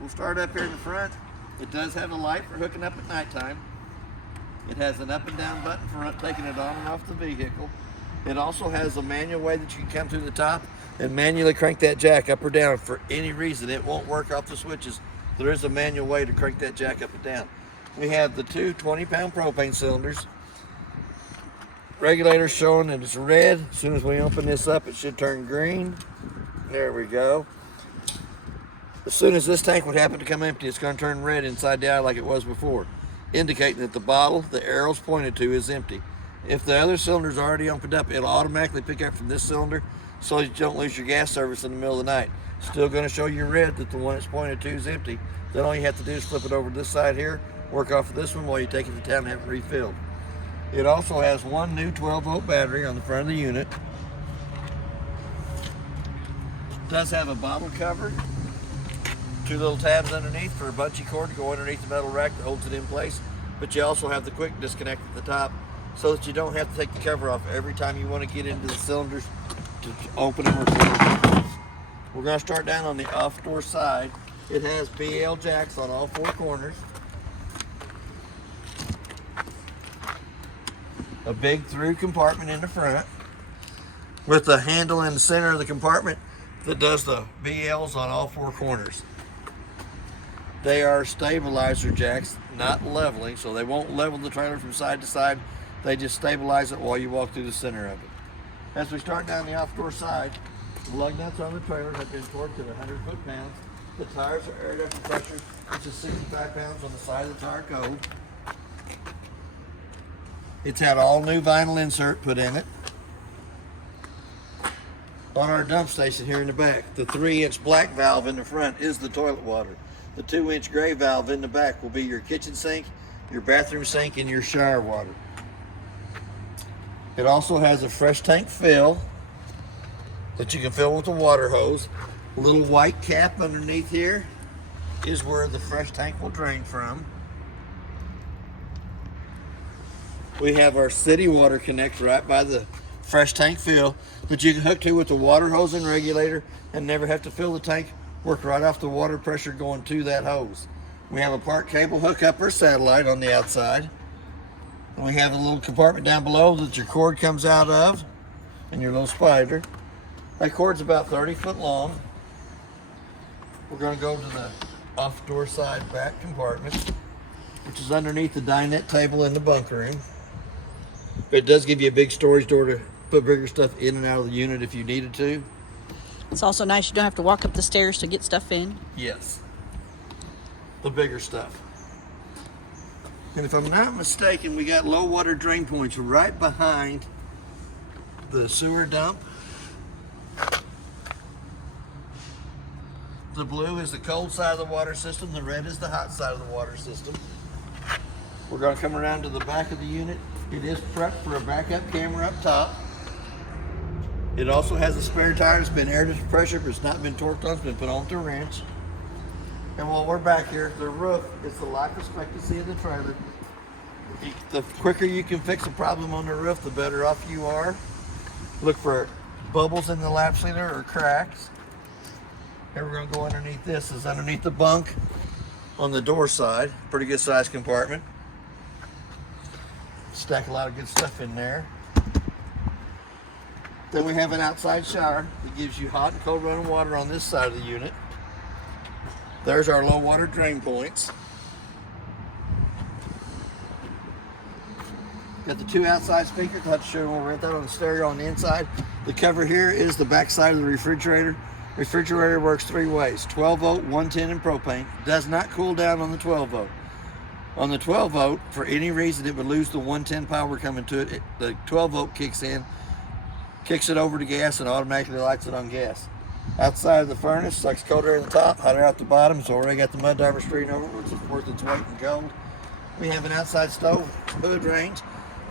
We'll start up here in the front. It does have a light for hooking up at nighttime. It has an up and down button for taking it on and off the vehicle. It also has a manual way that you can come through the top and manually crank that jack up or down. For any reason, it won't work off the switches. There is a manual way to crank that jack up and down. We have the two 20-pound propane cylinders. Regulator showing that it's red. As soon as we open this up, it should turn green. There we go. As soon as this tank would happen to come empty, it's going to turn red inside the eye like it was before, indicating that the bottle the arrow's pointed to is empty. If the other cylinder's already opened up, it'll automatically pick up from this cylinder so you don't lose your gas service in the middle of the night. Still going to show you red that the one it's pointed to is empty. Then all you have to do is flip it over to this side here, work off of this one while you take it to town and have it refilled. It also has one new 12-volt battery on the front of the unit. It does have a bottle cover, two little tabs underneath for a bungee cord to go underneath the metal rack that holds it in place. But you also have the quick disconnect at the top so that you don't have to take the cover off every time you want to get into the cylinders to open them or close them. We're going to start down on the off door side. It has BL jacks on all four corners. A big through compartment in the front with a handle in the center of the compartment that does the BLs on all four corners. They are stabilizer jacks, not leveling, so they won't level the trailer from side to side. They just stabilize it while you walk through the center of it. As we start down the off door side, the lug nuts on the trailer have been torqued at 100 foot-pounds. The tires are aired up to pressure, which is 65 pounds on the side of the tire code. It's had all new vinyl insert put in it. On our dump station here in the back, the 3-inch black valve in the front is the toilet water. The 2-inch gray valve in the back will be your kitchen sink, your bathroom sink, and your shower water. It also has a fresh tank fill that you can fill with a water hose. A little white cap underneath here is where the fresh tank will drain from. We have our city water connect right by the fresh tank fill that you can hook to with the water hose and regulator and never have to fill the tank. Work right off the water pressure going to that hose. We have a park cable hookup or satellite on the outside. And we have a little compartment down below that your cord comes out of and your little spider. That cord's about 30 foot long. We're going to go to the off door side back compartment, which is underneath the dinette table in the bunk room. But it does give you a big storage door to put bigger stuff in and out of the unit if you needed to. It's also nice you don't have to walk up the stairs to get stuff in. Yes. The bigger stuff. And if I'm not mistaken, we got low water drain points right behind the sewer dump. The blue is the cold side of the water system. The red is the hot side of the water system. We're going to come around to the back of the unit. It is prepped for a backup camera up top. It also has a spare tire that's been aired to pressure, but it's not been torqued on. It's been put on with a wrench. And while we're back here, the roof is the life expectancy of the trailer. The quicker you can fix a problem on the roof, the better off you are. Look for bubbles in the lap sealer or cracks. Here we're going to go underneath this. This is underneath the bunk on the door side. Pretty good sized compartment. Stack a lot of good stuff in there. Then we have an outside shower that gives you hot and cold running water on this side of the unit. There's our low water drain points. Got the two outside speakers. I'll have to show you over that on the stereo on the inside. The cover here is the back side of the refrigerator. Refrigerator works three ways: 12 volt, 110, and propane. Does not cool down on the 12 volt. On the 12 volt, for any reason it would lose the 110 power coming to it, the 12 volt kicks in, kicks it over to gas, and automatically lights it on gas. Outside of the furnace, sucks cold air at the top, hot air out the bottom. So already got the mud diver screen over, which is worth its weight in gold. We have an outside stove, hood range,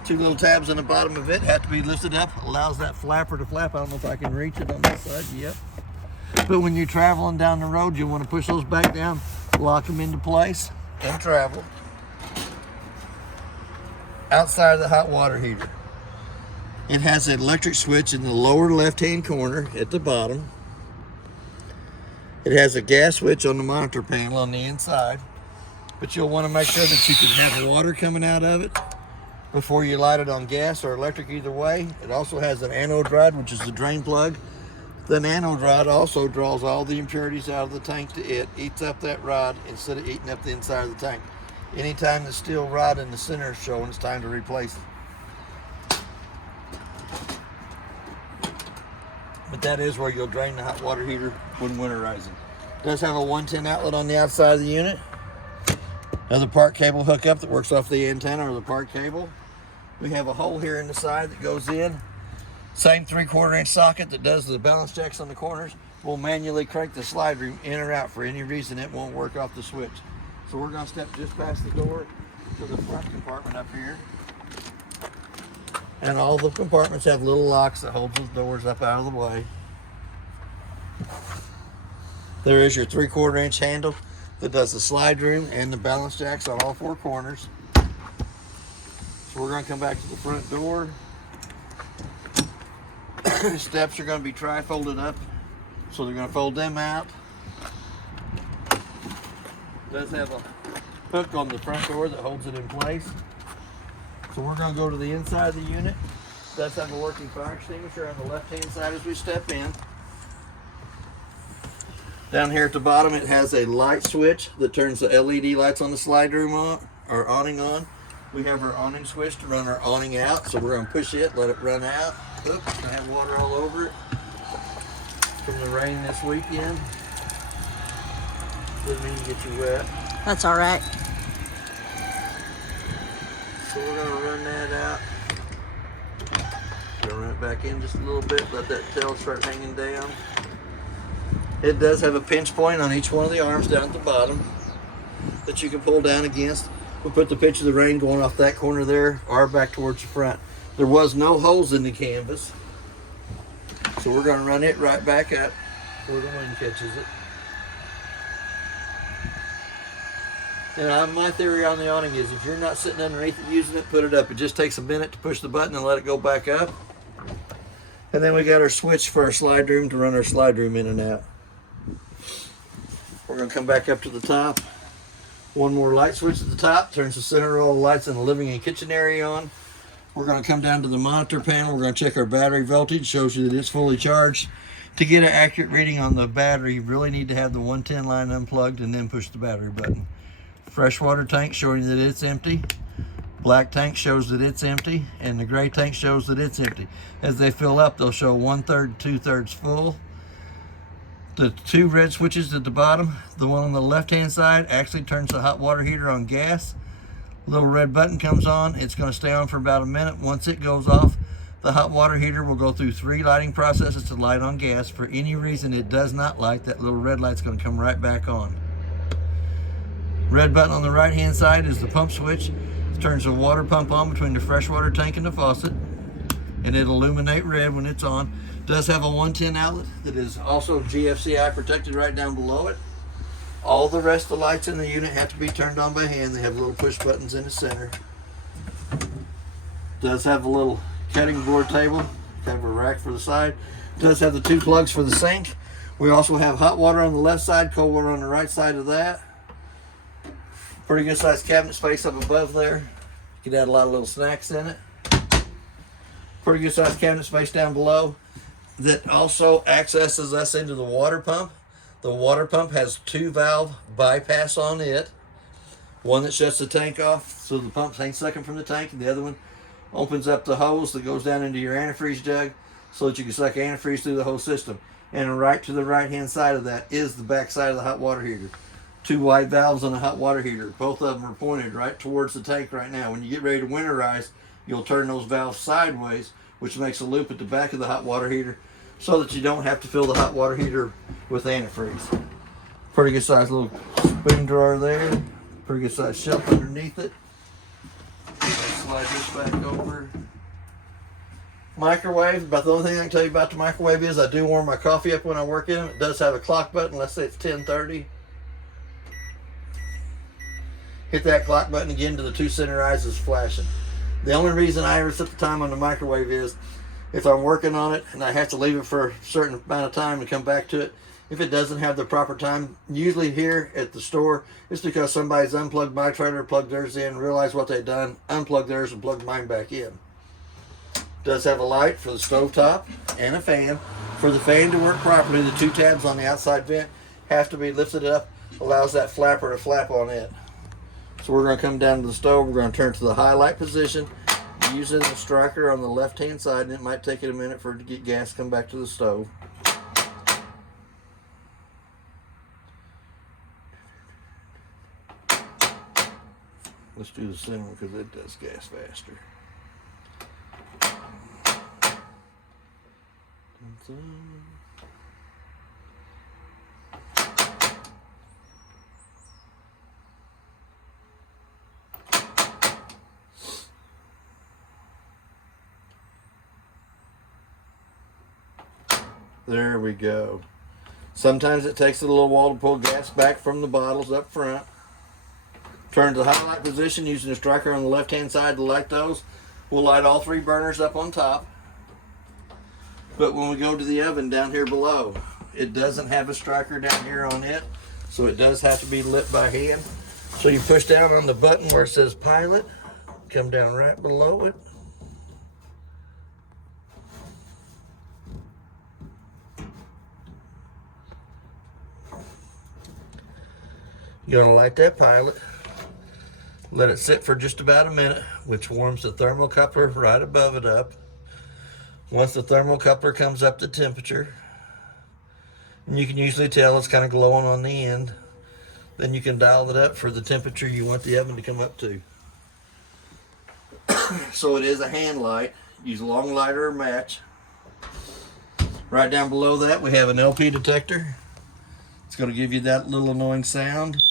two little tabs on the bottom of it, have to be lifted up, allows that flapper to flap. I don't know if I can reach it on this side. Yep. But when you're traveling down the road, you want to push those back down, lock them into place, and travel. Outside of the hot water heater, it has an electric switch in the lower left-hand corner at the bottom. It has a gas switch on the monitor panel on the inside, but you'll want to make sure that you can have water coming out of it before you light it on gas or electric, either way. It also has an anode rod, which is the drain plug. The anode rod also draws all the impurities out of the tank to it, eats up that rod instead of eating up the inside of the tank. Anytime the steel rod in the center is showing, it's time to replace it. But that is where you'll drain the hot water heater when winterizing. It does have a 110 outlet on the outside of the unit. Another park cable hookup that works off the antenna or the park cable. We have a hole here in the side that goes in. Same 3/4 inch socket that does the balance jacks on the corners. We'll manually crank the slide room in or out for any reason it won't work off the switch. So we're going to step just past the door to the front compartment up here. And all the compartments have little locks that hold those doors up out of the way. There is your 3/4 inch handle that does the slide room and the balance jacks on all 4 corners. So we're going to come back to the front door. Steps are going to be tri-folded up, so they're going to fold them out. It does have a hook on the front door that holds it in place. So we're going to go to the inside of the unit. It does have a working fire extinguisher on the left-hand side as we step in. Down here at the bottom, it has a light switch that turns the LED lights on the slide room on, or awning on. We have our awning switch to run our awning out, so we're going to push it, let it run out. Oops, I have water all over it from the rain this weekend. Didn't mean to get you wet. That's all right. So we're going to run that out. Gonna run it back in just a little bit, let that tail start hanging down. It does have a pinch point on each one of the arms down at the bottom that you can pull down against. We'll put the pitch of the rain going off that corner there or back towards the front. There was no holes in the canvas, so we're going to run it right back up before the wind catches it. And my theory on the awning is if you're not sitting underneath it using it, put it up. It just takes a minute to push the button and let it go back up. And then we got our switch for our slide room to run our slide room in and out. We're going to come back up to the top. One more light switch at the top turns the center row of lights in the living and kitchen area on. We're going to come down to the monitor panel. We're going to check our battery voltage. Shows you that it's fully charged. To get an accurate reading on the battery, you really need to have the 110 line unplugged and then push the battery button. Freshwater tank showing that it's empty. Black tank shows that it's empty, and the gray tank shows that it's empty. As they fill up, they'll show 1/3, 2/3 full. The 2 red switches at the bottom, the one on the left-hand side actually turns the hot water heater on gas. Little red button comes on. It's going to stay on for about a minute. Once it goes off, the hot water heater will go through 3 lighting processes to light on gas. For any reason it does not light, that little red light's going to come right back on. Red button on the right-hand side is the pump switch. It turns the water pump on between the freshwater tank and the faucet, and it'll illuminate red when it's on. It does have a 110 outlet that is also GFCI protected right down below it. All the rest of the lights in the unit have to be turned on by hand. They have little push buttons in the center. It does have a little cutting board table, have a rack for the side. It does have the 2 plugs for the sink. We also have hot water on the left side, cold water on the right side of that. Pretty good sized cabinet space up above there. You can add a lot of little snacks in it. Pretty good sized cabinet space down below that also accesses us into the water pump. The water pump has 2 valve bypass on it. One that shuts the tank off so the pump ain't sucking from the tank, and the other one opens up the hose that goes down into your antifreeze jug so that you can suck antifreeze through the whole system. And right to the right hand side of that is the back side of the hot water heater. 2 wide valves on the hot water heater. Both of them are pointed right towards the tank right now. When you get ready to winterize, you'll turn those valves sideways, which makes a loop at the back of the hot water heater so that you don't have to fill the hot water heater with antifreeze. Pretty good sized little spoon drawer there. Pretty good sized shelf underneath it. Let's slide this back over. Microwave. About the only thing I can tell you about the microwave is I do warm my coffee up when I work in it. It does have a clock button. Let's say it's 10:30. Hit that clock button again to the 2 center eyes is flashing. The only reason I ever set the time on the microwave is if I'm working on it and I have to leave it for a certain amount of time to come back to it, if it doesn't have the proper time. Usually here at the store, it's because somebody's unplugged my trailer, plugged theirs in, realized what they'd done, unplugged theirs and plugged mine back in. Does have a light for the stovetop and a fan. For the fan to work properly, the 2 tabs on the outside vent have to be lifted up, allows that flapper to flap on it. So we're going to come down to the stove, we're going to turn to the highlight position, using the striker on the left hand side, and it might take it a minute for it to get gas to come back to the stove. Let's do the center one because it does gas faster. There we go. Sometimes it takes a little while to pull gas back from the bottles up front. Turn to the highlight position using the striker on the left hand side to light those. We'll light all 3 burners up on top. But when we go to the oven down here below, it doesn't have a striker down here on it, so it does have to be lit by hand. So you push down on the button where it says pilot, come down right below it. You're gonna light that pilot, let it sit for just about a minute, which warms the thermocoupler right above it up. Once the thermocoupler comes up to temperature, and you can usually tell it's kind of glowing on the end, then you can dial it up for the temperature you want the oven to come up to. So it is a hand light. Use a long lighter or match. Right down below that we have an LP detector. It's going to give you that little annoying sound.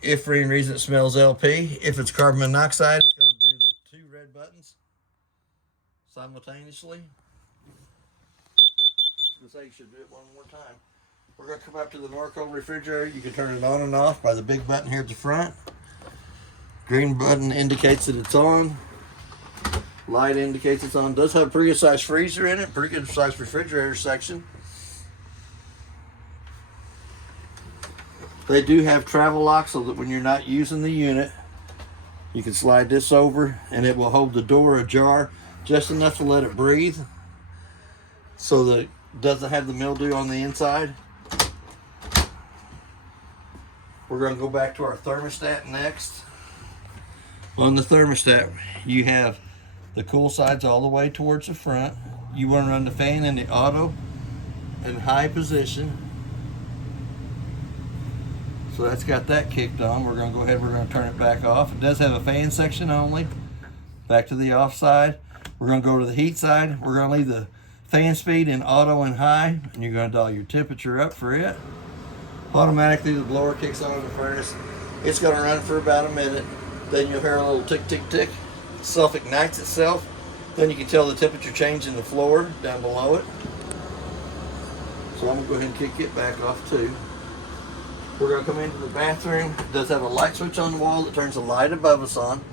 If for any reason it smells LP, if it's carbon monoxide, it's going to do the 2 red buttons simultaneously. Let's say you should do it one more time. We're going to come up to the Norco refrigerator. You can turn it on and off by the big button here at the front. Green button indicates that it's on. Light indicates it's on. It does have a pretty good sized freezer in it, pretty good sized refrigerator section. They do have travel locks so that when you're not using the unit, you can slide this over and it will hold the door ajar just enough to let it breathe so that it doesn't have the mildew on the inside. We're going to go back to our thermostat next. On the thermostat, you have the cool sides all the way towards the front. You want to run the fan in the auto and high position. So that's got that kicked on. We're going to go ahead, we're going to turn it back off. It does have a fan section only. Back to the off side. We're going to go to the heat side. We're going to leave the fan speed in auto and high, and you're going to dial your temperature up for it. Automatically the blower kicks on in the furnace. It's going to run for about a minute. Then you'll hear a little tick, tick, tick. It self-ignites itself. Then you can tell the temperature change in the floor down below it. So I'm going to go ahead and kick it back off too. We're going to come into the bathroom. It does have a light switch on the wall that turns the light above us on.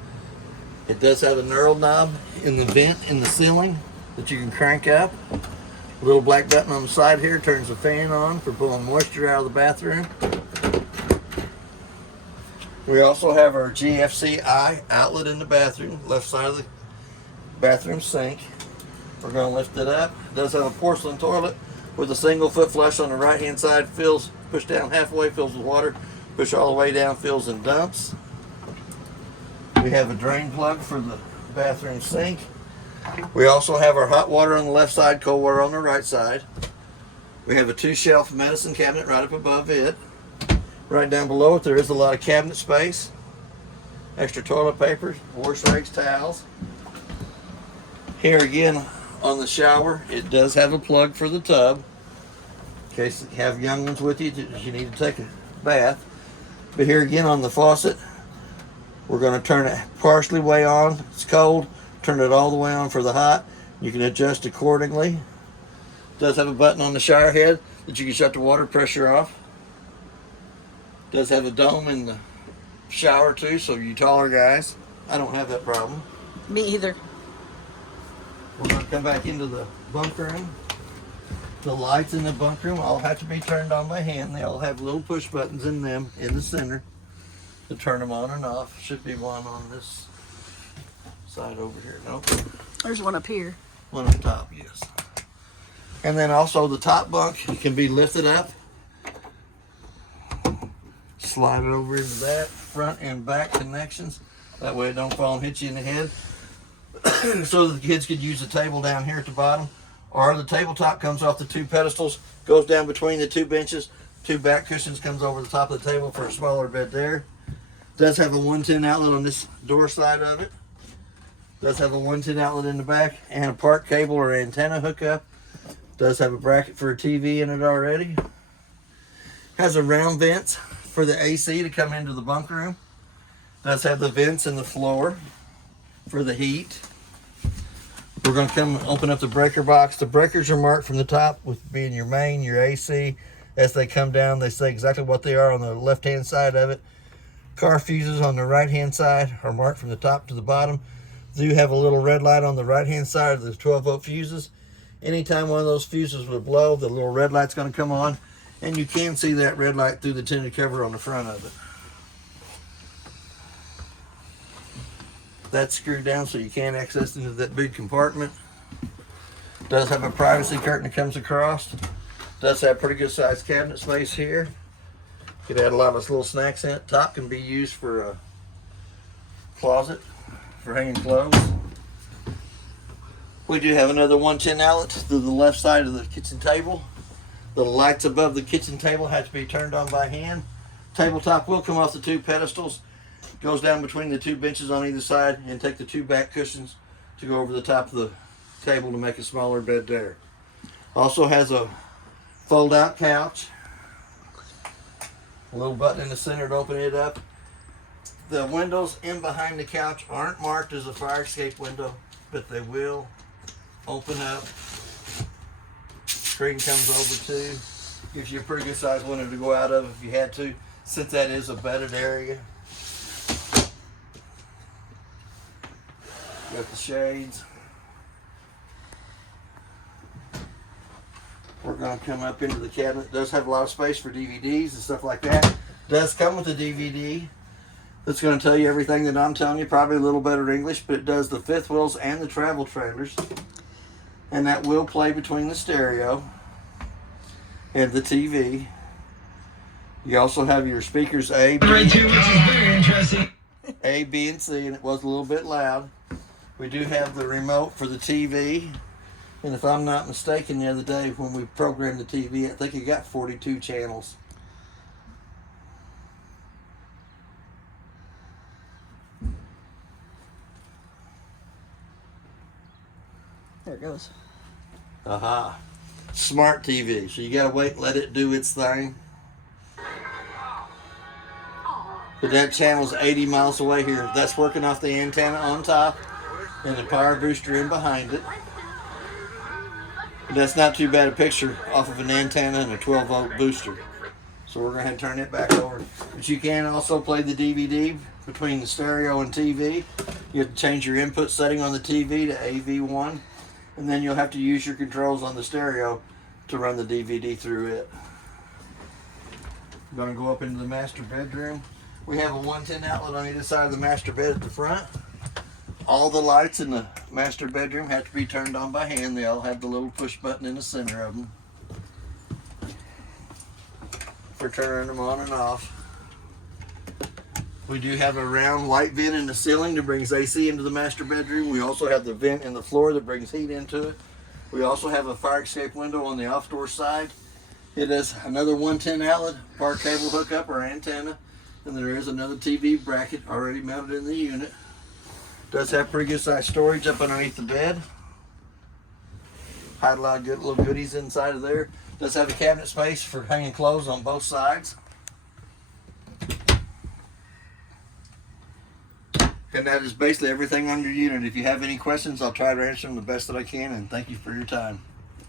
It does have a knurled knob in the vent in the ceiling that you can crank up. A little black button on the side here turns the fan on for pulling moisture out of the bathroom. We also have our GFCI outlet in the bathroom, left side of the bathroom sink. We're going to lift it up. It does have a porcelain toilet with a single foot flush on the right hand side. Fills, push down halfway, fills with water. Push all the way down, fills and dumps. We have a drain plug for the bathroom sink. We also have our hot water on the left side, cold water on the right side. We have a 2-shelf medicine cabinet right up above it. Right down below it, there is a lot of cabinet space. Extra toilet paper, wash rags, towels. Here again on the shower, it does have a plug for the tub. In case you have young ones with you, you need to take a bath. But here again on the faucet, we're going to turn it partially way on. It's cold. Turn it all the way on for the hot. You can adjust accordingly. It does have a button on the shower head that you can shut the water pressure off. It does have a dome in the shower too, so you taller guys, I don't have that problem. Me either. We're going to come back into the bunk room. The lights in the bunk room all have to be turned on by hand. They all have little push buttons in them in the center to turn them on and off. Should be one on this side over here. Nope. There's one up here. One on top, yes. And then also the top bunk can be lifted up. Slide it over into that. Front and back connections. That way it don't fall and hit you in the head. So the kids could use the table down here at the bottom. Or the tabletop comes off the two pedestals, goes down between the two benches. Two back cushions comes over the top of the table for a smaller bed there. Does have a 110 outlet on this door side of it. Does have a 110 outlet in the back and a park cable or antenna hookup. Does have a bracket for a TV in it already. Has a round vents for the AC to come into the bunk room. Does have the vents in the floor for the heat. We're going to come open up the breaker box. The breakers are marked from the top with being your main, your AC. As they come down, they say exactly what they are on the left-hand side of it. Car fuses on the right-hand side are marked from the top to the bottom. Do have a little red light on the right-hand side of the 12-volt fuses. Anytime one of those fuses would blow, the little red light's going to come on, and you can see that red light through the tinted cover on the front of it. That's screwed down so you can't access into that big compartment. Does have a privacy curtain that comes across. Does have pretty good sized cabinet space here. Could add a lot of little snacks in it. Top can be used for a closet for hanging clothes. We do have another 110 outlet to the left side of the kitchen table. The lights above the kitchen table have to be turned on by hand. Tabletop will come off the two pedestals. Goes down between the two benches on either side and take the two back cushions to go over the top of the table to make a smaller bed there. Also has a fold out couch. A little button in the center to open it up. The windows in behind the couch aren't marked as a fire escape window, but they will open up. Screen comes over too. Gives you a pretty good sized window to go out of if you had to, since that is a bedded area. Got the shades. We're going to come up into the cabinet. It does have a lot of space for DVDs and stuff like that. It does come with a DVD that's going to tell you everything that I'm telling you, probably a little better English, but it does the fifth wheels and the travel trailers. And that will play between the stereo and the TV. You also have your speakers A, B, which is very interesting. A, B, and C, and it was a little bit loud. We do have the remote for the TV. And if I'm not mistaken, the other day when we programmed the TV, I think it got 42 channels. There it goes. Aha. Smart TV. So you gotta wait and let it do its thing. But that channel's 80 miles away here. That's working off the antenna on top and the power booster in behind it. But that's not too bad a picture off of an antenna and a 12-volt booster. So we're going to turn it back over. But you can also play the DVD between the stereo and TV. You have to change your input setting on the TV to AV1. And then you'll have to use your controls on the stereo to run the DVD through it. I'm going to go up into the master bedroom. We have a 110 outlet on either side of the master bed at the front. All the lights in the master bedroom have to be turned on by hand. They all have the little push button in the center of them for turning them on and off. We do have a round light vent in the ceiling that brings AC into the master bedroom. We also have the vent in the floor that brings heat into it. We also have a fire escape window on the off door side. It is another 110 outlet, power cable hookup or antenna, and there is another TV bracket already mounted in the unit. Does have pretty good sized storage up underneath the bed. Hide a lot of good little goodies inside of there. Does have a cabinet space for hanging clothes on both sides. And that is basically everything on your unit. If you have any questions, I'll try to answer them the best that I can, and thank you for your time.